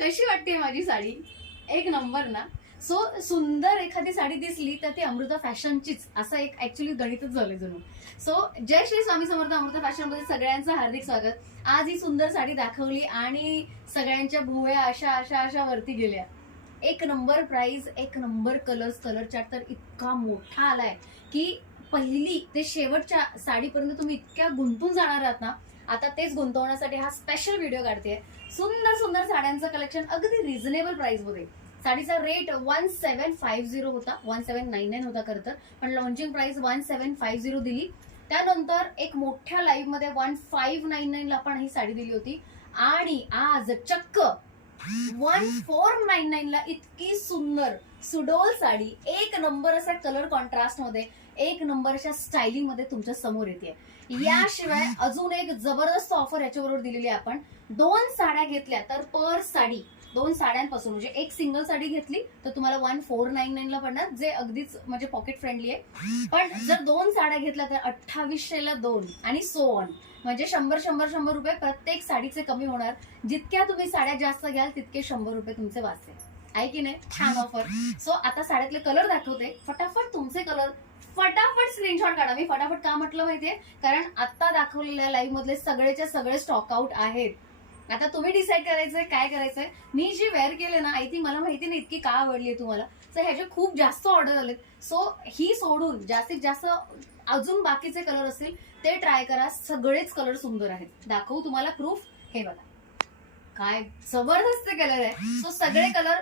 कशी वाटते माझी साडी? एक नंबर ना. सो सुंदर एखादी साडी दिसली तर ती अमृता फॅशनचीच, असं एक ऍक्च्युली गणितच झालं जणू. सो जय श्री स्वामी समर्थ. अमृता फॅशन मध्ये सगळ्यांचं हार्दिक स्वागत. आज ही सुंदर साडी दाखवली आणि सगळ्यांच्या भुवया अशा अशा अशा वरती गेल्या. एक नंबर प्राइस, एक नंबर कलर चार्ट तर इतका मोठा आलाय की पहिली ते शेवटच्या साडीपर्यंत तुम्ही इतक्या गुंतून जाणार आहात ना. आता तेच गुंतवण्यासाठी हा स्पेशल व्हिडिओ काढते. सुंदर सुंदर साड्यांचं कलेक्शन अगदी रिझनेबल प्राइस मध्ये. साडीचा रेट 1750 होता, 1799 होता खरं तर, पण लॉन्चिंग प्राइस 1750 दिली. त्यानंतर एक मोठ्या लाईव्ह मध्ये 1599 ला पण ही साडी दिली होती आणि आज चक्क 1499 ला इतकी सुंदर सुडोल साडी एक नंबर असा कलर कॉन्ट्रास्ट मध्ये, एक नंबर अशा स्टायलिंग मध्ये तुमच्या समोर येते. याशिवाय अजून एक जबरदस्त ऑफर याच्याबरोबर दिलेली आहे. आपण 2 साड्या घेतल्या तर पर साडी 2 साड्यांपासून, म्हणजे एक सिंगल साडी घेतली तर तुम्हाला 1499 ला पडणार, जे अगदीच म्हणजे पॉकेट फ्रेंडली आहे. पण जर 2 साड्या घेतल्या तर 2800 ला 2 आणि सो ऑन, म्हणजे 100 रुपये प्रत्येक साडीचे कमी होणार. जितक्या तुम्ही साड्या जास्त घ्याल तितके 100 रुपये तुमचे वाचते. आहे की नाही? छान ऑफर. सो आता साड्यातले कलर दाखवते. फटाफट तुमचे कलर फटाफट स्क्रीनशॉट काढा. मी फटाफट का म्हटलं माहितीये, कारण आता दाखवलेल्या लाईव्ह मधले सगळेचे सगळे स्टॉक आउट आहेत. आता तुम्ही डिसाईड करायचंय काय करायचंय. मी जी वेअर केले ना, आई ती मला माहिती नाही इतकी का आवडली तुम्हाला, तर ह्याचे खूप जास्त ऑर्डर आलेत. सो ही सोडून जास्तीत जास्त अजून बाकीचे कलर असतील ते ट्राय करा. सगळेच कलर सुंदर आहेत. दाखवू तुम्हाला प्रूफ. हे बघा काय जबरदस्त कलर आहे. सो सगळे कलर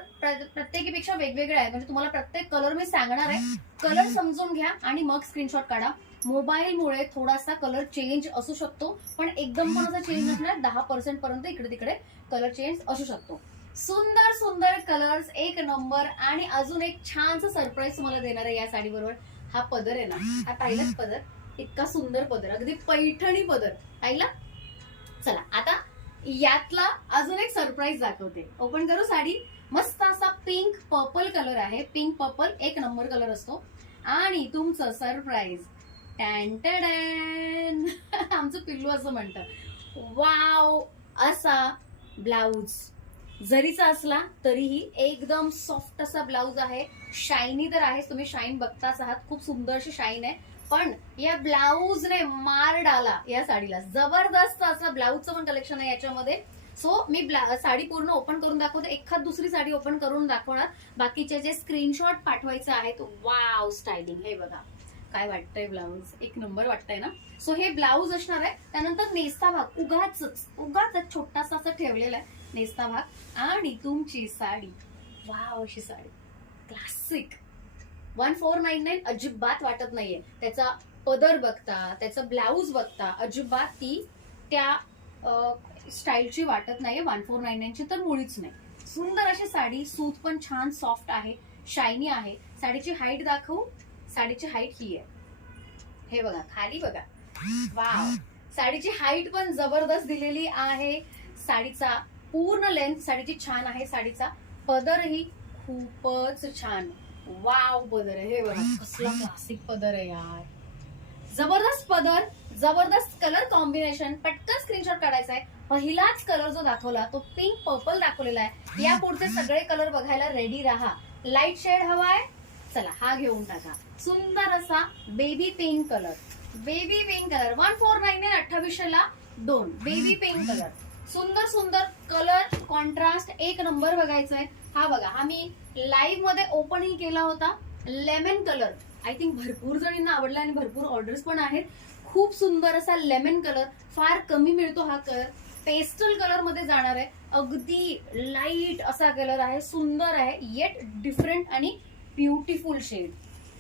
प्रत्येकीपेक्षा वेगवेगळे आहेत. म्हणजे तुम्हाला प्रत्येक कलर मी सांगणार आहे. कलर समजून घ्या आणि मग स्क्रीनशॉट काढा. मोबाईलमुळे थोडासा कलर चेंज असू शकतो, पण एकदम पण असा चेंज नसणार. 10% पर्यंत इकडे तिकडे कलर चेंज असू शकतो. सुंदर सुंदर कलर्स, एक नंबर. आणि अजून एक छानसं सरप्राईज तुम्हाला देणार आहे या साडी बरोबर. हा पदर आहे ना, हा पाहिलाच पदर, इतका सुंदर पदर, अगदी पैठणी पदर पाहिला. चला आता यातला अजून एक सरप्राईज दाखवते. ओपन करू साडी. मस्त असा पिंक पर्पल कलर आहे. पिंक पर्पल एक नंबर कलर असतो. आणि तुमचं सरप्राईज टॅन आमचं पिल्लू असं म्हणतं. वाव असा ब्लाउज जरीचा असला तरीही एकदम सॉफ्ट असा ब्लाउज आहे. शायनी तर आहे, तुम्ही शाईन बघताच आहात. खूप सुंदर अशी शाईन आहे. पण या ब्लाऊजने मार डाला या साडीला. जबरदस्त असं ब्लाऊजचं पण कलेक्शन आहे याच्यामध्ये. सो मी साडी पूर्ण ओपन करून दाखवते. एखाद दुसरी साडी ओपन करून दाखवणार. बाकीचे जे स्क्रीनशॉट पाठवायचं आहे तो वाव स्टायलिंग. हे बघा काय वाटतंय ब्लाऊज, एक नंबर वाटतंय ना. सो हे ब्लाऊज असणार आहे. त्यानंतर नेस्ता भाग उगाच छोटासा असं ठेवलेला आहे नेस्ता भाग. आणि तुमची साडी वाव अशी साडी क्लासिक. 1499 अजिबात वाटत नाहीये. त्याचा पदर बघता, त्याचा ब्लाऊज बघता अजिबात ती त्या स्टाईलची वाटत नाहीये. 1499 ची तर मुळीच नाही. सुंदर अशी साडी, सूत पण छान सॉफ्ट आहे, शायनी आहे. साडीची हाईट दाखवू. साडीची हाईट ही आहे. हे बघा खाली बघा. वाव, साडीची हाईट पण जबरदस्त दिलेली आहे. साडीचा पूर्ण लेंथ साडीची छान आहे. साडीचा पदरही खूपच छान. वाव पदर आहे. हे बघा कसला क्लासिक पदर आहे यार. जबरदस्त पदर, जबरदस्त कलर कॉम्बिनेशन. पटकन स्क्रीनशॉट काढायचा आहे. पहिलाच कलर जो दाखवला तो पिंक पर्पल दाखवलेला आहे. या पुढचे सगळे कलर बघायला रेडी राहा. लाईट शेड हवाय, चला हा घेऊन टाका. सुंदर असा baby pink colour. Baby pink colour 1499 2800 ला 2 बेबी पिंक कलर. सुंदर सुंदर कलर कॉन्ट्रास्ट एक नंबर बघायचा आहे. हा बघा, हा मी लाईव्ह मध्ये ओपनिंग केला होता. लेमन कलर आय थिंक भरपूर जणींना आवडला आणि भरपूर ऑर्डर्स पण आहेत. खूप सुंदर असा लेमन कलर, फार कमी मिळतो हा कलर. पेस्टल कलर मध्ये जाणार आहे. अगदी लाईट असा कलर आहे. सुंदर आहे, येट डिफरंट आणि ब्युटिफुल शेड.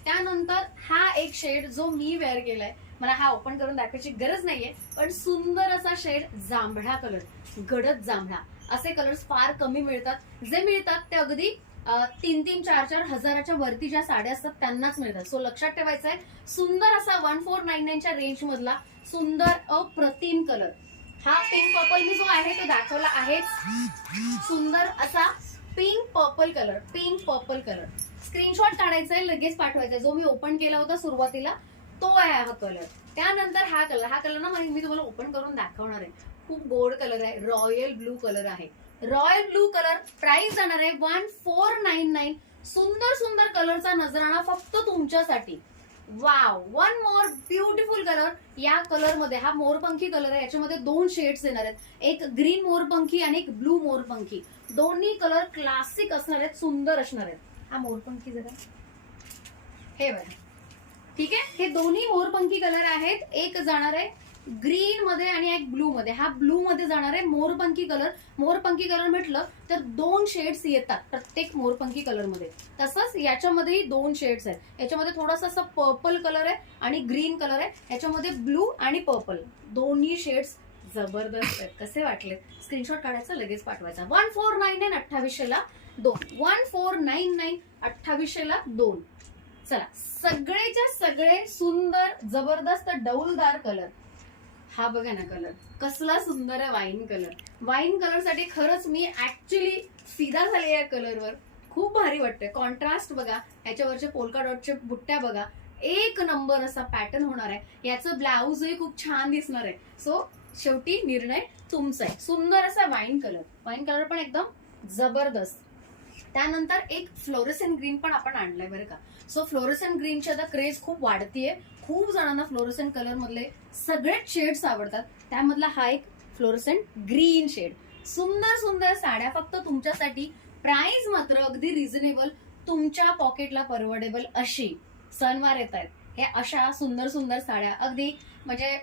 त्यानंतर हा एक शेड जो मी वेअर केलाय, मला हा ओपन करून दाखवायची गरज नाहीये, पण सुंदर असा शेड जांभळा कलर, गडद जांभळा. असे कलर्स फार कमी मिळतात. जे मिळतात ते अगदी 3-3, 4-4 हजाराच्या वरती ज्या साड्या असतात त्यांनाच मिळतात. सो लक्षात ठेवायचं आहे. सुंदर असा 1499 च्या रेंज मधला सुंदर अप्रतिम कलर. हा पिंक पर्पल मी जो आहे तो दाखवला आहेच. सुंदर असा pink purple colour, pink purple colour. Screenshot काढायचा आहे, लगेच पाठवायचा. जो मी ओपन केला होता सुरुवातीला तो आहे हा कलर. त्यानंतर हा कलर ना मी तुम्हाला ओपन करून दाखवणार आहे. खूप गोड कलर आहे, रॉयल ब्लू कलर आहे. रॉयल ब्लू कलर, प्राइस जाणार आहे 1499. सुंदर सुंदर कलरचा नजराणा फक्त तुमच्यासाठी. Wow, one more beautiful colour. या कलर मध्ये हा मोरपंखी कलर आहे. याच्यामध्ये 2 शेड्स येणार आहेत, एक ग्रीन मोरपंखी आणि एक ब्लू मोरपंखी. दोन्ही कलर क्लासिक असणार आहेत, सुंदर असणार आहेत. हा मोरपंखी जरा हे बघा, ठीक आहे. हे दोन्ही मोरपंखी कलर आहेत. एक जाणार आहे ग्रीन मध्ये आणि एक ब्लू मध्ये. हा ब्लू मध्ये जाणार आहे मोरपंखी कलर. मोरपंखी कलर म्हटलं तर 2 शेड्स येतात प्रत्येक मोरपंखी कलर मध्ये. तसंच याच्यामध्येही 2 शेड्स आहेत. याच्यामध्ये थोडासा असा पर्पल कलर आहे आणि ग्रीन कलर आहे. याच्यामध्ये ब्लू आणि पर्पल दोन्ही शेड्स जबरदस्त आहेत. कसे वाटले? स्क्रीनशॉट काढायचा, लगेच पाठवायचा. 1499 2800ला 2. 1499 2800ला 2. चला, सगळेच्या सगळे सुंदर जबरदस्त डौलदार कलर. हा बघा ना कलर कसला सुंदर आहे, वाईन कलर. वाईन कलर साठी खरंच मी ऍक्च्युली फिदा झाले या कलरवर. खूप भारी वाटतंय. कॉन्ट्रास्ट बघा, याच्यावरचे पोल्का डॉटचे बुट्ट्या बघा, एक नंबर असा पॅटर्न होणार आहे. याचं ब्लाऊजही खूप छान दिसणार आहे. सो शेवटी निर्णय तुमचा आहे. सुंदर असा वाईन कलर. वाईन कलर पण एकदम जबरदस्त. त्यानंतर एक फ्लोरेसेंट ग्रीन पण आपण आणलाय बरं का. सो फ्लोरेसेंट ग्रीनची आता क्रेज खूप वाढतीये. खूप जणांना फ्लोरेसेंट कलर मधले सगळेच शेड्स आवडतात. त्यामधला हा एक फ्लोरेसेंट ग्रीन शेड. सुंदर सुंदर साड्या फक्त तुमच्यासाठी. प्राइस मात्र अगदी रिझनेबल, तुमच्या पॉकेटला परवडेबल अशी. सणवार येत आहेत, हे अशा सुंदर सुंदर साड्या अगदी म्हणजे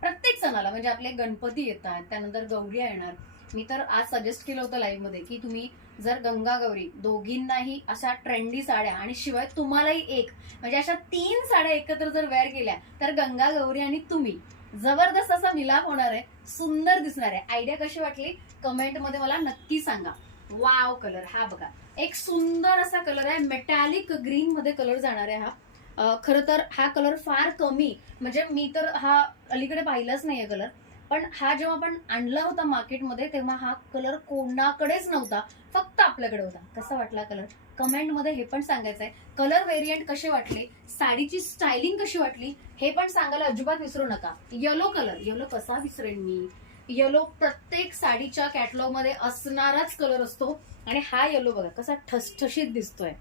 प्रत्येक सणाला, म्हणजे आपले गणपती येतात, त्यानंतर गौरी येणार. मी तर आज सजेस्ट केलं होतं लाईव्ह मध्ये की तुम्ही जर गंगा गौरी दोघींनाही अशा ट्रेंडी साड्या आणि शिवाय तुम्हालाही एक, म्हणजे अशा 3 साड्या एकत्र जर वेअर केल्या तर गंगा गौरी आणि तुम्ही जबरदस्त असा मिलाप होणार आहे. सुंदर दिसणार आहे. आयडिया कशी वाटली कमेंट मध्ये मला नक्की सांगा. वाव कलर हा बघा, एक सुंदर असा कलर आहे. मेटॅलिक ग्रीन मध्ये कलर जाणार आहे हा. खरं तर हा कलर फार कमी, म्हणजे मी तर हा अलीकडे पाहिलाच नाहीये कलर. पण हा जेव्हा आपण आणला होता मार्केटमध्ये तेव्हा हा कलर कोणाकडेच नव्हता, फक्त आपल्याकडे होता. कसा वाटला कलर कमेंट मध्ये हे पण सांगायचंय. कलर व्हेरियंट कसे वाटले, साडीची स्टायलिंग कशी वाटली हे पण सांगायला अजिबात विसरू नका. येलो कलर, येलो कसा विसरेन मी. येलो प्रत्येक साडीच्या कॅटलॉग मध्ये असणाराच कलर असतो. आणि हा येलो बघा कसा ठसठशीत दिसतोय,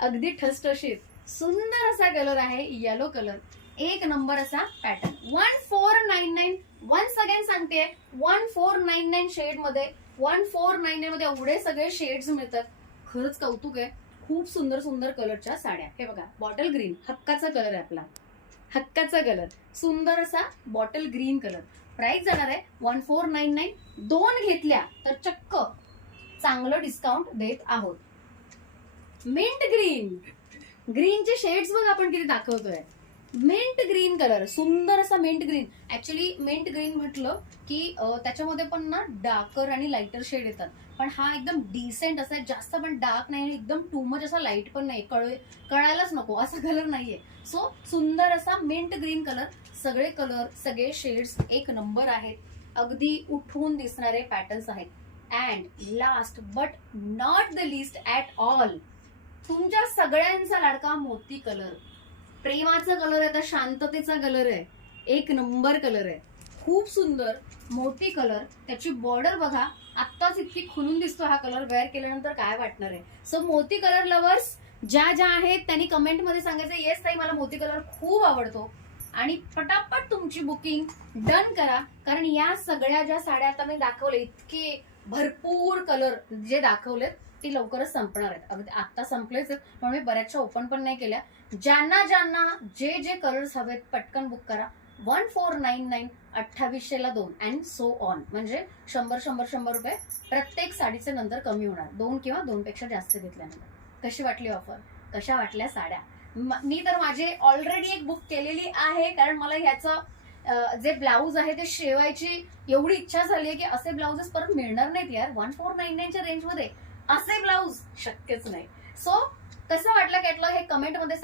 अगदी ठसठशीत. सुंदर असा कलर आहे येलो कलर. एक नंबर असा पॅटर्न. 1499. वन्स अगेन सांगते 1499 शेड मध्ये. 1499 मध्ये एवढे सगळे शेड्स मिळतात. खरंच कौतुक आहे. खूप सुंदर सुंदर कलरच्या साड्या. हे बघा बॉटल ग्रीन, हक्काचा कलर आहे आपला, हक्काचा कलर. सुंदर असा बॉटल ग्रीन कलर. प्राइस जाणार आहे 1499. 2 घेतल्या तर चक्क चांगलं डिस्काउंट देत आहोत. Minute green. ग्रीनचे शेड्स बघा आपण किती दाखवतोय. मिंट ग्रीन कलर, सुंदर असा mint green. Actually mint green म्हटलं की त्याच्यामध्ये पण ना डार्कर आणि लाइटर शेड येतात. पण हा एकदम डिसेंट असा, जास्त पण डार्क नाही आणि एकदम टू मच असा लाईट पण नाही, कळायलाच नको असा कलर नाहीये. सो सुंदर असा मिंट ग्रीन कलर. सगळे कलर सगळे शेड्स एक नंबर आहेत. अगदी उठून दिसणारे पॅटर्न्स आहेत. And last but not the list at all, तुमच्या सगळ्यांचा लाडका मोती कलर. प्रेमाचा कलर आहे, तर शांततेचा कलर आहे. एक नंबर कलर आहे, खूप सुंदर मोती कलर. त्याची बॉर्डर बघा, आत्ताच इतकी खुलून दिसतो हा कलर. वेअर केल्यानंतर काय वाटणार आहे. सो मोती कलर लवर्स ज्या ज्या आहेत त्यांनी कमेंट मध्ये सांगायचं येस ताई मला मोती कलर खूप आवडतो. आणि पटापट तुमची बुकिंग डन करा. कारण या सगळ्या ज्या साड्या आता मी दाखवले, इतके भरपूर कलर जे दाखवलेत ती लवकरच संपणार आहेत. अगदी आता संपलेच आहेत, म्हणून मी बऱ्याचशा ओपन पण नाही केल्या. ज्यांना ज्यांना जे जे कलर्स हवेत पटकन बुक करा. 1499 2800ला 2 अँड सो ऑन. म्हणजे 100 रुपये प्रत्येक साडीचे नंतर कमी होणार, 2 किंवा 2 पेक्षा जास्त घेतल्यानंतर. कशी वाटली ऑफर, कशा वाटल्या साड्या. मी तर माझी ऑलरेडी एक बुक केलेली आहे, कारण मला ह्याचं जे ब्लाऊज आहे ते शिवायची एवढी इच्छा झाली आहे की असे ब्लाउजेस परत मिळणार नाहीत यार. 1499च्या रेंजमध्ये असे ब्लाऊज शक्यच नाही. सो कसं वाटलं कॅटलॉग हे कमेंट मध्ये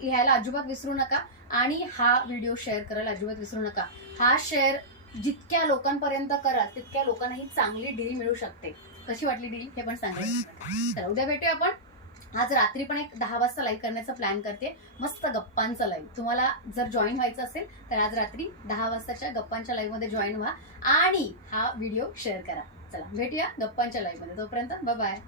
लिहायला अजिबात विसरू नका. आणि हा व्हिडिओ शेअर करायला अजिबात विसरू नका. हा शेअर जितक्या लोकांपर्यंत कराल तितक्या लोकांना ही चांगली डील मिळू शकते. कशी वाटली डील हे पण सांगायचं. तर उद्या भेटूया आपण. आज रात्री पण एक 10 वाजता लाईव्ह करण्याचा प्लॅन करते, मस्त गप्पांचा लाईव्ह. तुम्हाला जर जॉईन व्हायचं असेल तर आज रात्री 10 वाजताच्या गप्पांच्या लाईव्ह मध्ये जॉईन व्हा आणि हा व्हिडिओ शेअर करा. चला भेटूया गप्पांच्या लाईव्ह मध्ये, तोपर्यंत बाय.